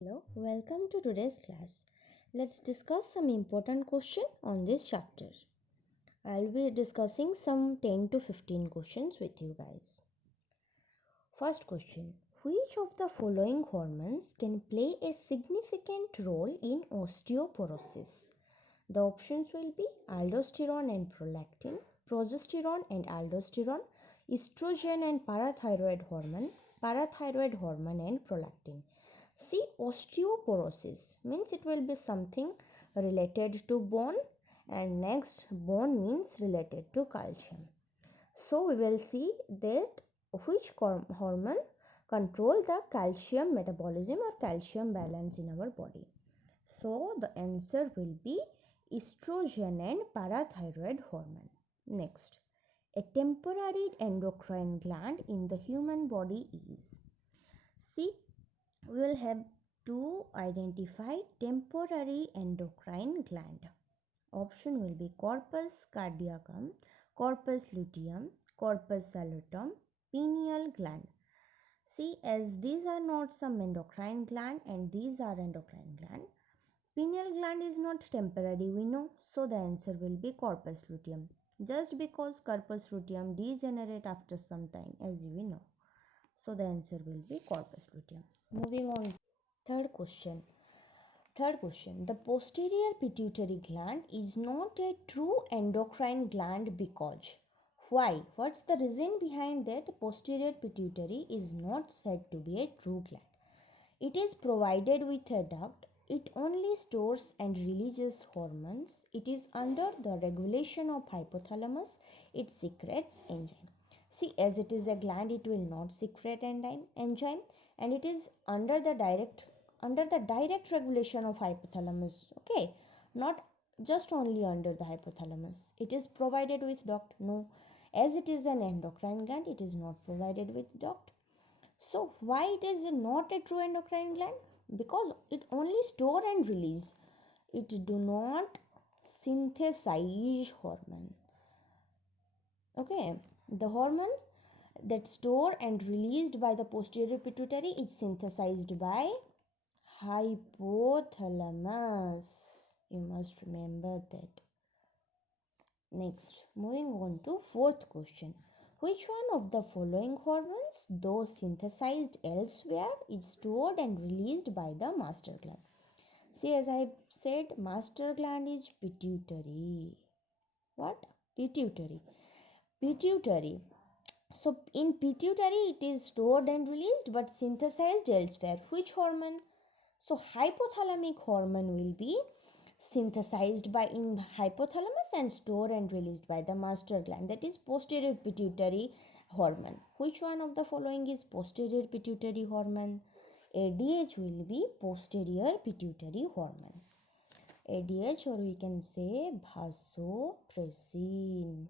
Hello, welcome to today's class. Let's discuss some important question on this chapter. I'll be discussing some 10 to 15 questions with you guys. First question: which of the following hormones can play a significant role in osteoporosis? The options will be aldosterone and prolactin, progesterone and aldosterone, estrogen and parathyroid hormone and prolactin. See, osteoporosis means it will be something related to bone, and next bone means related to calcium. So we will see that which hormone control the calcium metabolism or calcium balance in our body. So the answer will be estrogen and parathyroid hormone. Next, a temporary endocrine gland in the human body is. See, we will have to identify temporary endocrine gland. Option will be corpus caardiacum, corpus luteum, corpus callotum, pineal gland. See, as these are not some endocrine gland and these are endocrine gland, pineal gland is not temporary, we know, so the answer will be corpus luteum. Just because corpus luteum degenerate after some time, as we know. So the answer will be corpus luteum. Moving on, third question. Third question: the posterior pituitary gland is not a true endocrine gland because. Why? What's the reason behind that posterior pituitary is not said to be a true gland? It is provided with a duct. It only stores and releases hormones. It is under the regulation of hypothalamus. It secretes enzyme. See, as it is a gland, it will not secrete enzyme, and it is under the direct regulation of hypothalamus. Okay, not just only under the hypothalamus. It is provided with duct. No, as it is an endocrine gland, it is not provided with duct. So why it is not a true endocrine gland? Because it only store and release. It do not synthesize hormone. Okay, the hormones that store and released by the posterior pituitary is synthesized by hypothalamus. You must remember that. Next, moving on to fourth question. Which one of the following hormones, though synthesized elsewhere, is stored and released by the master gland? See, as I said, master gland is pituitary. What? Pituitary. Pituitary. So, in pituitary, it is stored and released but synthesized elsewhere. Which hormone? So, hypothalamic hormone will be synthesized by in hypothalamus and stored and released by the master gland, that is posterior pituitary hormone. Which one of the following is posterior pituitary hormone? ADH will be posterior pituitary hormone. ADH, or we can say vasopressin.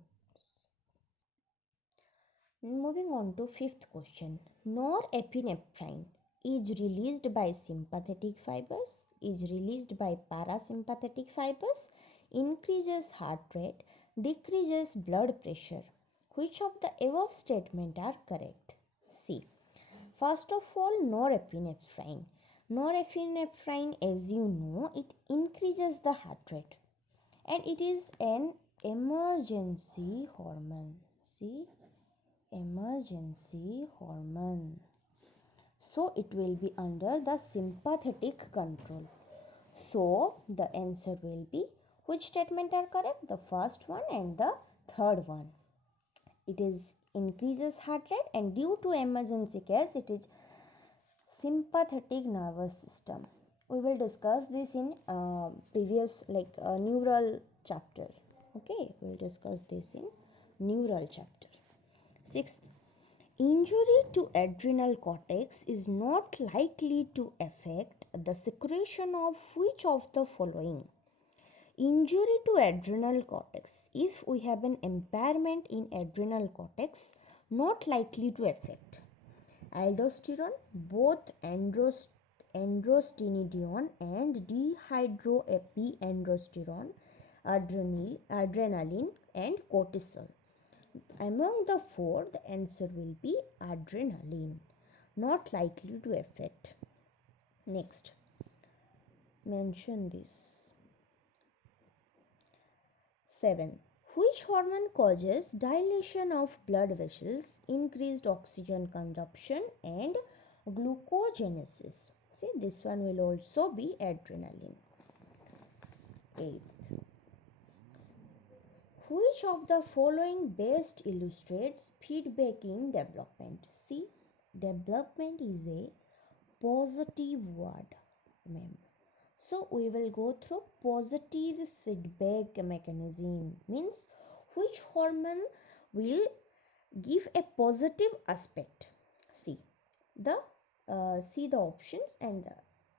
Moving on to fifth question. Norepinephrine is released by sympathetic fibers, is released by parasympathetic fibers, increases heart rate, decreases blood pressure. Which of the above statements are correct? C. First of all, norepinephrine. Norepinephrine, as you know, it increases the heart rate and it is an emergency hormone. See, emergency hormone. So it will be under the sympathetic control. So the answer will be, which statement are correct? The first one and the third one. It is increases heart rate and due to emergency case it is sympathetic nervous system. We will discuss this in previous neural chapter. Okay, we will discuss this in neural chapter. Sixth, injury to adrenal cortex is not likely to affect the secretion of which of the following? Injury to adrenal cortex. If we have an impairment in adrenal cortex, not likely to affect aldosterone, both androstenedione and dehydroepiandrosterone, adrenaline and cortisol. Among the four, the answer will be adrenaline, not likely to affect. Next, mention this. 7. Which hormone causes dilation of blood vessels, increased oxygen consumption, and glucogenesis? See, this one will also be adrenaline. 8th. Which of the following best illustrates feedback in development? See, development is a positive word. Remember. So we will go through positive feedback mechanism. Means which hormone will give a positive aspect. See the options, and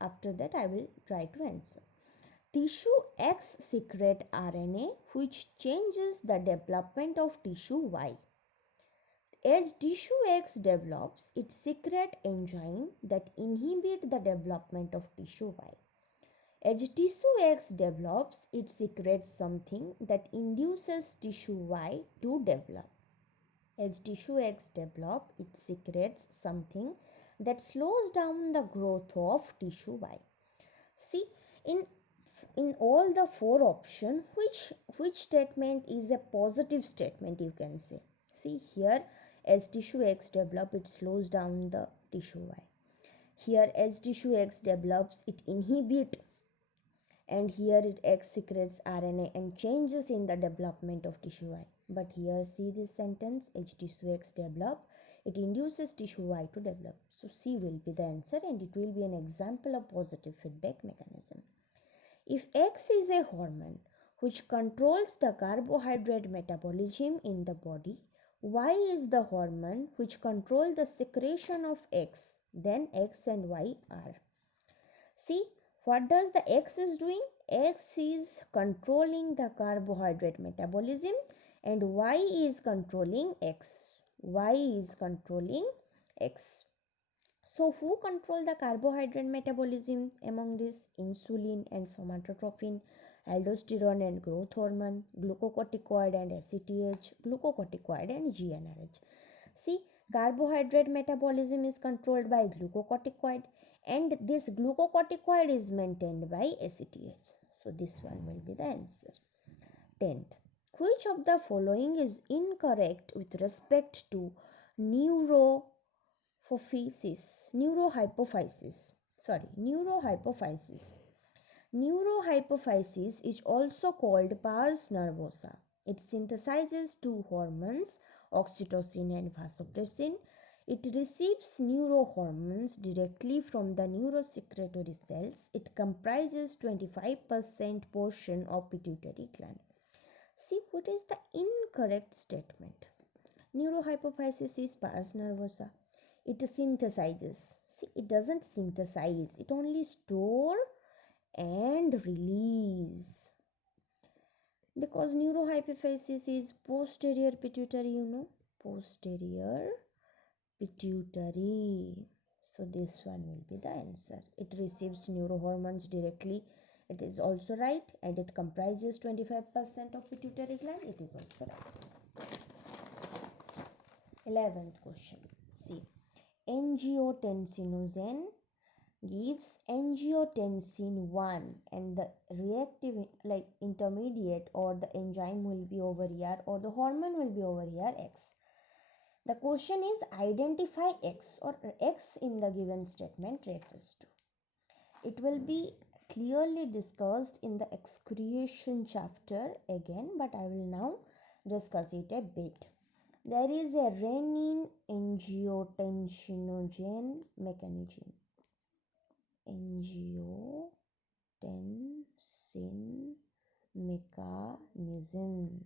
after that I will try to answer. Tissue X secrete RNA which changes the development of tissue Y. As tissue X develops, it secretes enzyme that inhibit the development of tissue Y. As tissue X develops, it secretes something that induces tissue Y to develop. As tissue X develops, it secretes something that slows down the growth of tissue Y. See, in all the four options, which statement is a positive statement, you can say. See here, as tissue X develops, it slows down the tissue Y. Here, as tissue X develops, it inhibits, and here it X secretes RNA and changes in the development of tissue Y. But here, see this sentence, as tissue X develop, it induces tissue Y to develop. So C will be the answer, and it will be an example of positive feedback mechanism. If X is a hormone which controls the carbohydrate metabolism in the body, Y is the hormone which controls the secretion of X, then X and Y are. See, what does the X is doing? X is controlling the carbohydrate metabolism, and Y is controlling X. Y is controlling X. So who control the carbohydrate metabolism among these? Insulin and somatotropin, aldosterone and growth hormone, glucocorticoid and ACTH, glucocorticoid and GnRH. See, carbohydrate metabolism is controlled by glucocorticoid, and this glucocorticoid is maintained by ACTH. So this one will be the answer. 10th. Which of the following is incorrect with respect to neurohypophysis? Neurohypophysis is also called pars nervosa. It synthesizes two hormones, oxytocin and vasopressin. It receives neurohormones directly from the neurosecretory cells. It comprises 25% portion of pituitary gland. See, what is the incorrect statement? Neurohypophysis is pars nervosa. It synthesizes. See, it doesn't synthesize. It only store and release. Because neurohypophysis is posterior pituitary, you know. Posterior pituitary. So this one will be the answer. It receives neurohormones directly. It is also right, and it comprises 25% of pituitary gland. It is also right. 11th question. See, Angiotensinogen gives angiotensin 1, and the reactive intermediate or the enzyme will be over here, or the hormone will be over here, X. The question is identify X, or X in the given statement refers to. It will be clearly discussed in the excretion chapter again, but I will now discuss it a bit. There is a renin angiotensinogen mechanism. Angiotensin mechanism.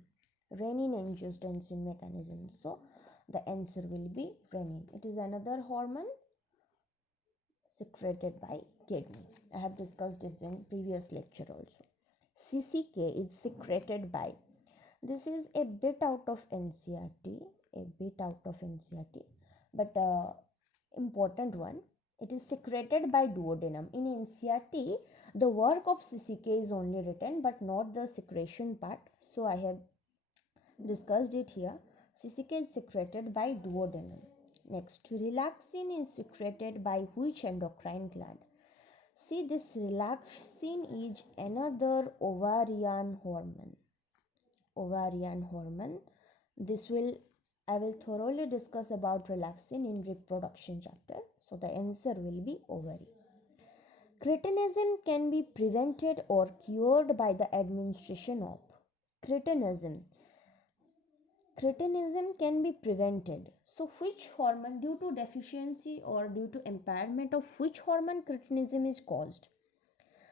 Renin angiotensin mechanism. So the answer will be renin. It is another hormone secreted by kidney. I have discussed this in previous lecture also. CCK is secreted by. This is a bit out of NCERT, but important one. It is secreted by duodenum. In NCERT, the work of CCK is only written, but not the secretion part. So I have discussed it here. CCK is secreted by duodenum. Next, relaxin is secreted by which endocrine gland? See, this relaxin is another ovarian hormone. Ovarian hormone. This will I will thoroughly discuss about relaxin in reproduction chapter. So the answer will be ovary. Cretinism can be prevented or cured by the administration of cretinism. Cretinism can be prevented. So which hormone, due to deficiency or due to impairment of which hormone cretinism is caused?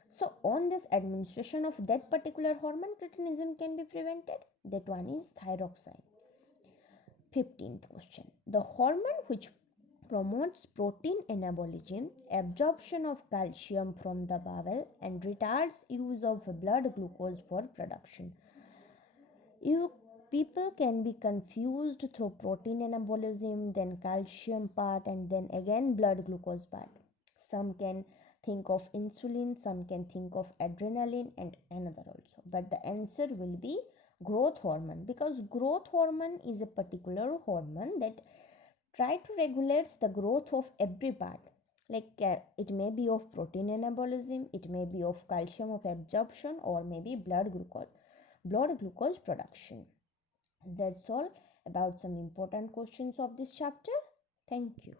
So on this administration of that particular hormone, cretinism can be prevented. That one is thyroxine. 15th question. The hormone which promotes protein anabolism, absorption of calcium from the bowel, and retards use of blood glucose for production. People can be confused through protein anabolism, then calcium part, and then again blood glucose part. Some can think of insulin, some can think of adrenaline, and another also. But the answer will be growth hormone, because growth hormone is a particular hormone that try to regulate the growth of every part. Like it may be of protein anabolism, it may be of calcium of absorption, or maybe blood glucose production. That's all about some important questions of this chapter. Thank you.